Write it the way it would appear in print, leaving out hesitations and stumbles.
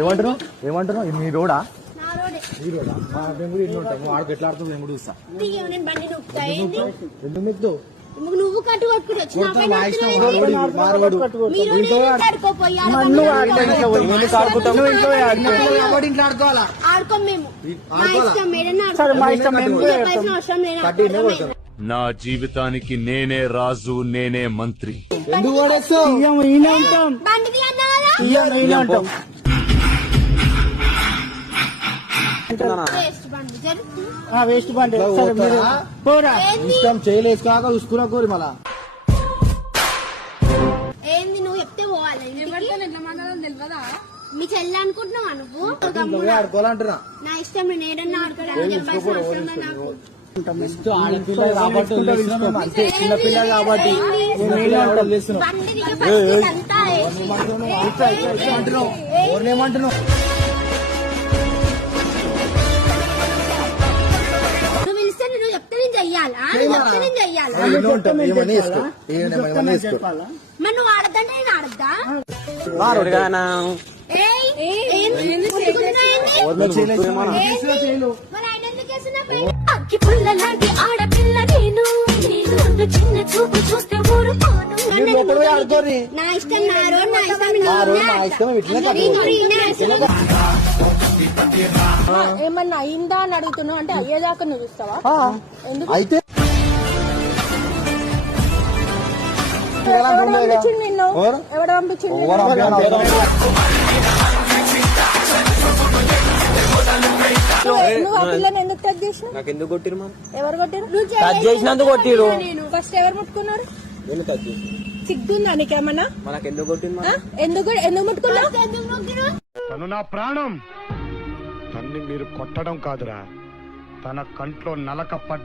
ఏమంటున్నావు ఏమంటున్నావు మీ రోడా నా రోడే. ఈ రోడా మా మేము కూడా ఇన్ని ఉంటాం ఆడికి ఎట్లా ఆడుతుంది మేము కూడా చూస్తా దిగేవు, నేను బండి నొక్కుతా. ఏంది? ఎందుకు మీకు నువ్వు కట్టు కొట్టుకుని వచ్చి నా పైన వస్తున్నావు. మారవాడు మీరు ఇంట్లో ఆడుకోపోయి ఇంట్లో ఆడుకోవాలా ఆడుకోం మేము. మా ఇష్టం ఏదైనా పైసలు అవసరం లేదు. నా జీవితానికి నేనే రాజు, నేనే మంత్రి. ఎందుకు పడేస్తావు బండి తీ అన్నా కదా. వేస్ట్ బండి జరుగు. వేస్ట్ బండి పోరా. ఏంది ఇష్టం చేయలేసుకోక చూసుకున్నా కోరి మళ్ళా ఏంది నువ్వు చెప్తే పోవాలి. మీ చెల్లి అనుకుంటున్నావా నువ్వు? గమ్మున. ఆడుకోవాలంటున్నా నా ఇష్టం, నేను ఏదన్నా ఆడుకోవడానికి చెప్పాల్సిన అవసరం లేదు నాకు. ఆడపిల్ల కాబట్టి వదిలేస్తున్నాం మేము. అంతే చిన్నపిల్ల కాబట్టి వదిలేస్తున్నాం. బండి దిగే పరిస్థితి అంతా ఏమంటున్నావు ఎవరినేమంటున్నావు నువ్వు పిలిస్తే నువ్వు చెప్తే నేను చెయ్యాలా? చెప్తే నేను చెయ్యాలా? ఏమని వేసుకో ఏమని వేసుకో మరి నువ్వు ఆడద్దంటే నేను ఆడద్దా? ఏయ్, ఏంది? ముట్టుకుంటున్నావు ఏంది? మరి ఆయన ఎందుకు వేస్తున్నావు పైన? అగ్గి పుల్లలాంటి ఆడపిల్ల నేను చిన్న చూపు చూస్తే ఊరుకోను. ఆడుకోరి నా ఇష్టం, నా రోడ్, నా ఇష్టం, మా రోజు మా ఇష్టం ఇట్లనే కట్టుకోవాలి. ఏమన్నా అయిందా అని అడుగుతున్నావు అంటే అయ్యేదాకా నువ్వు చూస్తావా? ఎందుకు? అయితే ఎవడు పంపించిండు నిన్ను? ఎవడు పంపించిండు నిన్ను? నువ్వు ఆ పిల్లని ఎందుకు టచ్ చేసినావు? నాకు ఎందుకు కొట్టిరు మనం ఎవరు కొట్టారు? టచ్ చేసినందుకు కొట్టిరు. ఫస్ట్ ఎవరు ముట్టుకున్నారు? ఎందుకు టచ్ చేసి సిగ్గుందా నీకేమన్నా? మనకు ఎందుకు కొట్టిరు ఆ? ఎందుకు ముట్టుకున్నావు? తను నా ప్రాణం. తన్ని మీరు కొట్టడం కాదురా, తన కంట్లో నలక పడ్డ